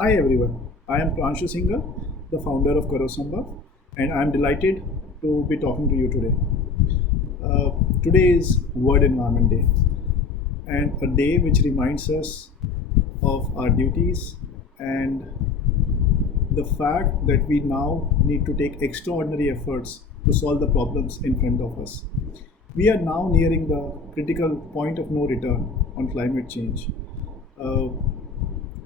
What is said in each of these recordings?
Hi everyone, I am Pranshu Singha, the founder of Karosamba, and I am delighted to be talking to you today. Today is World Environment Day, and a day which reminds us of our duties and the fact that we now need to take extraordinary efforts to solve the problems in front of us. We are now nearing the critical point of no return on climate change. Uh,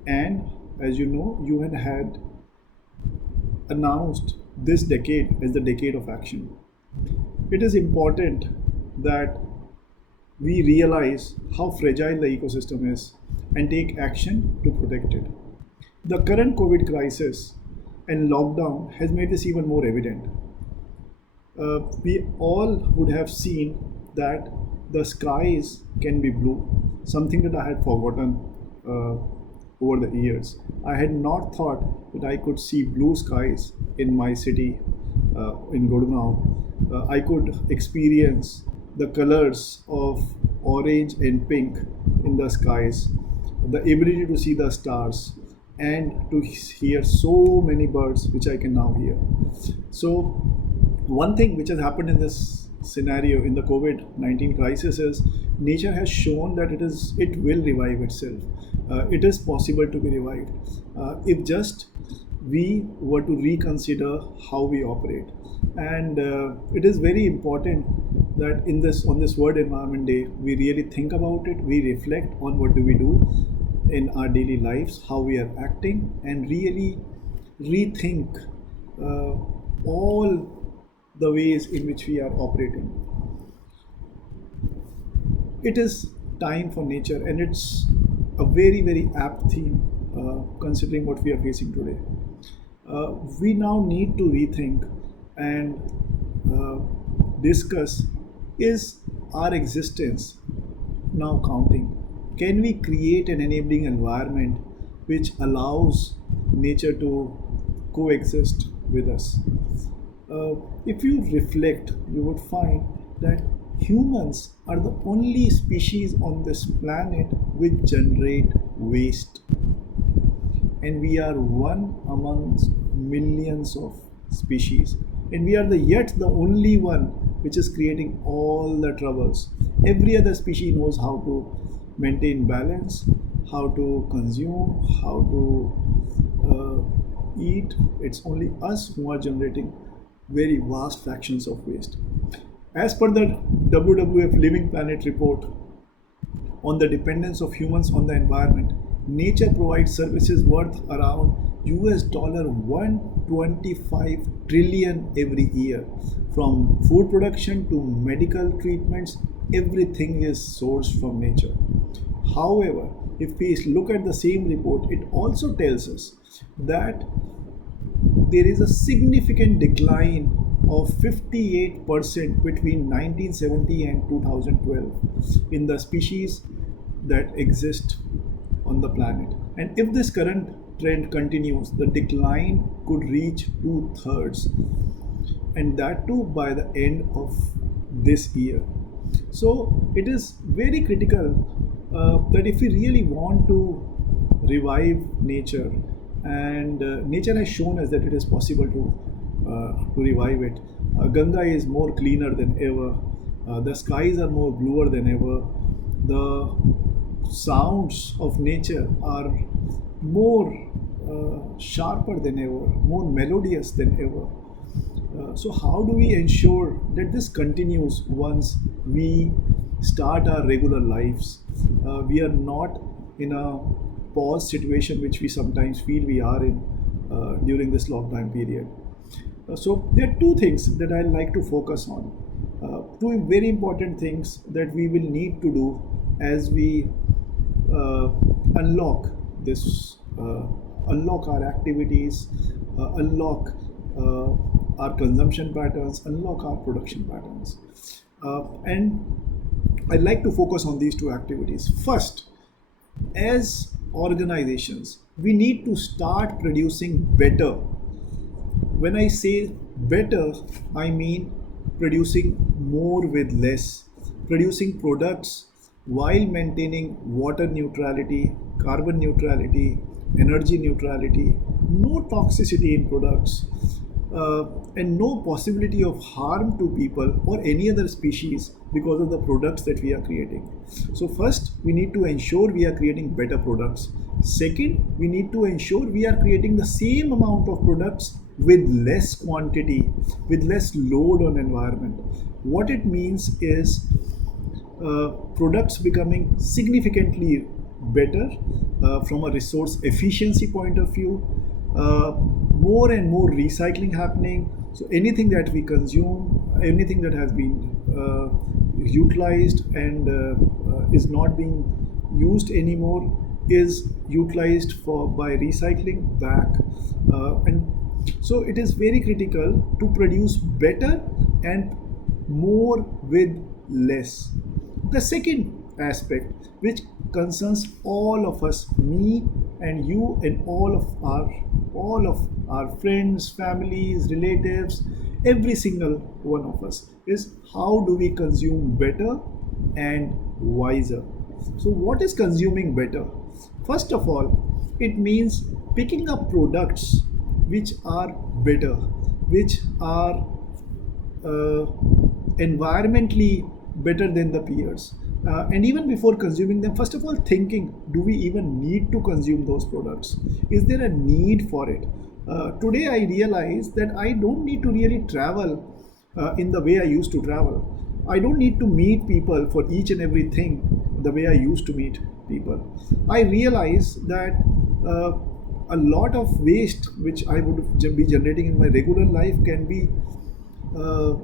and as you know, you had announced this decade as the decade of action. It is important that we realize how fragile the ecosystem is and take action to protect it. The current COVID crisis and lockdown has made this even more evident. We all would have seen that the skies can be blue, something that I had forgotten uh, over the years. I had not thought that I could see blue skies in my city, in Gurgaon. I could experience the colors of orange and pink in the skies, the ability to see the stars, and to hear so many birds, which I can now hear. So, one thing which has happened in this scenario in the COVID-19 crisis is nature has shown that it will revive itself. It is possible to be revived if just we were to reconsider how we operate. And it is very important that in this on this World Environment Day we really think about it. We reflect on what do we do in our daily lives, how we are acting, and really rethink uh, all the ways in which we are operating. It is time for nature, and it's a very, very apt theme considering what we are facing today. We now need to rethink and uh, discuss, is our existence now counting? Can we create an enabling environment which allows nature to coexist with us? If you reflect, you would find that humans are the only species on this planet which generate waste, and we are one amongst millions of species, and we are the yet the only one which is creating all the troubles. Every other species knows how to maintain balance, how to consume, how to eat. It's only us who are generating very vast fractions of waste. As per the WWF Living Planet report, on the dependence of humans on the environment, nature provides services worth around US dollar 125 trillion every year. From food production to medical treatments, everything is sourced from nature. However, if we look at the same report, it also tells us that there is a significant decline of 58% between 1970 and 2012 in the species that exist on the planet. And if this current trend continues, the decline could reach two-thirds, and that too by the end of this year. So it is very critical that if we really want to revive nature, and nature has shown us that it is possible to revive it. Ganga is more cleaner than ever. The skies are more bluer than ever. The sounds of nature are more sharper than ever, more melodious than ever. So, how do we ensure that this continues once we start our regular lives? We are not in a pause situation, which we sometimes feel we are in during this lockdown period. So, there are two things that I like to focus on. Two very important things that we will need to do as we uh, unlock this, unlock our activities, unlock our consumption patterns, unlock our production patterns. And I like to focus on these two activities. First, as organizations, we need to start producing better. When I say better, I mean producing more with less, producing products while maintaining water neutrality, carbon neutrality, energy neutrality, no toxicity in products, and no possibility of harm to people or any other species because of the products that we are creating. So, first, we need to ensure we are creating better products. Second, we need to ensure we are creating the same amount of products with less quantity, with less load on environment. What it means is products becoming significantly better from a resource efficiency point of view, more and more recycling happening. So anything that we consume, anything that has been utilized and is not being used anymore is utilized for by recycling back, and so it is very critical to produce better and more with less. The second aspect, which concerns all of us, me and you and all of our friends, families, relatives, every single one of us, is how do we consume better and wiser. So what is consuming better? First of all, it means picking up products which are better, which are uh, environmentally better than the peers. And even before consuming them, first of all, thinking, do we even need to consume those products? Is there a need for it? Today, I realize that I don't need to really travel in the way I used to travel. I don't need to meet people for each and everything the way I used to meet people. I realize that a lot of waste which I would be generating in my regular life can be uh,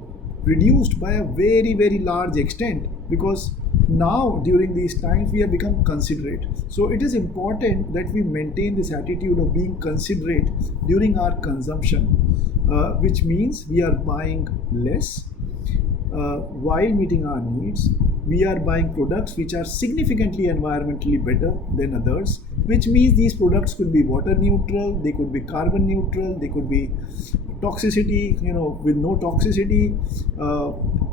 reduced by a very very large extent, because now during these times we have become considerate. So it is important that we maintain this attitude of being considerate during our consumption, which means we are buying less while meeting our needs. We are buying products which are significantly environmentally better than others, which means these products could be water neutral, they could be carbon neutral, they could be toxicity, with no toxicity,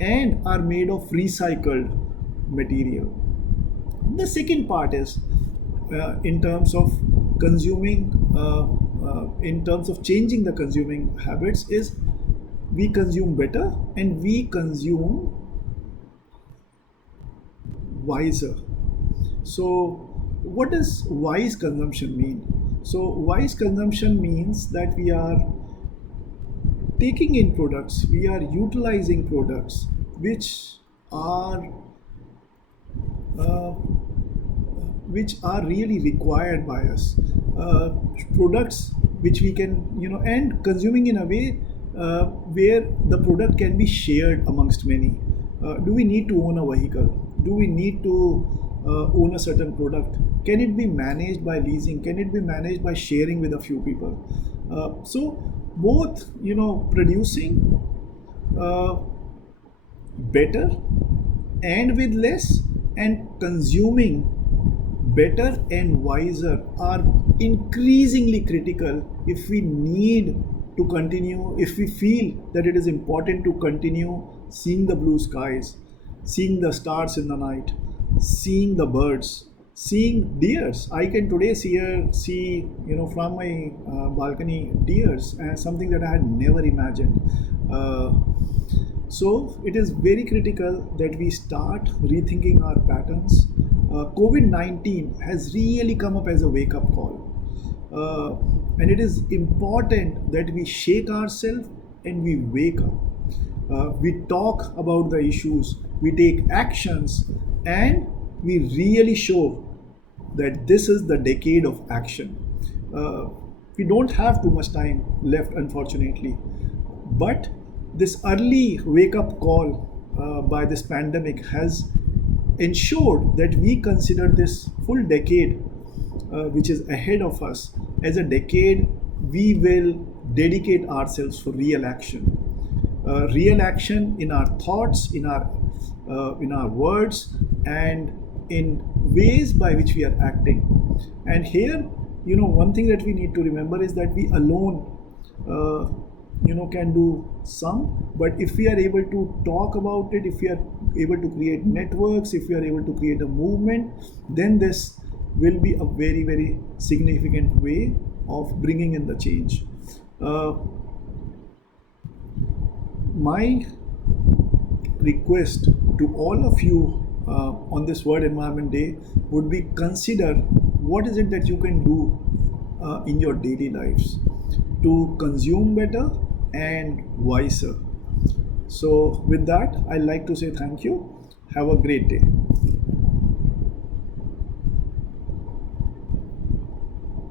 and are made of recycled material. The second part is in terms of consuming, in terms of changing the consuming habits, is we consume better and we consume wiser. So, what does wise consumption mean? So, wise consumption means that we are taking in products, we are utilizing products which are uh, really required by us, uh, products which we can, and consuming in a way where the product can be shared amongst many. Do we need to own a vehicle? Do we need to own a certain product? Can it be managed by leasing? Can it be managed by sharing with a few people? So both, producing uh, better and with less, and consuming better and wiser are increasingly critical if we need to continue, if we feel that it is important to continue seeing the blue skies, seeing the stars in the night, seeing the birds, seeing deers. I can today see, from my balcony, deers, and something that I had never imagined. Uh, so it is very critical that we start rethinking our patterns. COVID 19 has really come up as a wake up call. And it is important that we shake ourselves and we wake up. We talk about the issues, we take actions, and we really show that this is the decade of action. Uh, we don't have too much time left, unfortunately, but this early wake up call by this pandemic has ensured that we consider this full decade, which is ahead of us, as a decade we will dedicate ourselves for real action. Real action in our thoughts, in our words, and in ways by which we are acting. And here, one thing that we need to remember is that we alone, uh, can do some, but if we are able to talk about it, if we are able to create networks, if we are able to create a movement, then this will be a very, very significant way of bringing in the change. Uh, my request to all of you on this World Environment Day would be, consider what is it that you can do in your daily lives to consume better and wiser. So, with that, I'd like to say thank you. Have a great day.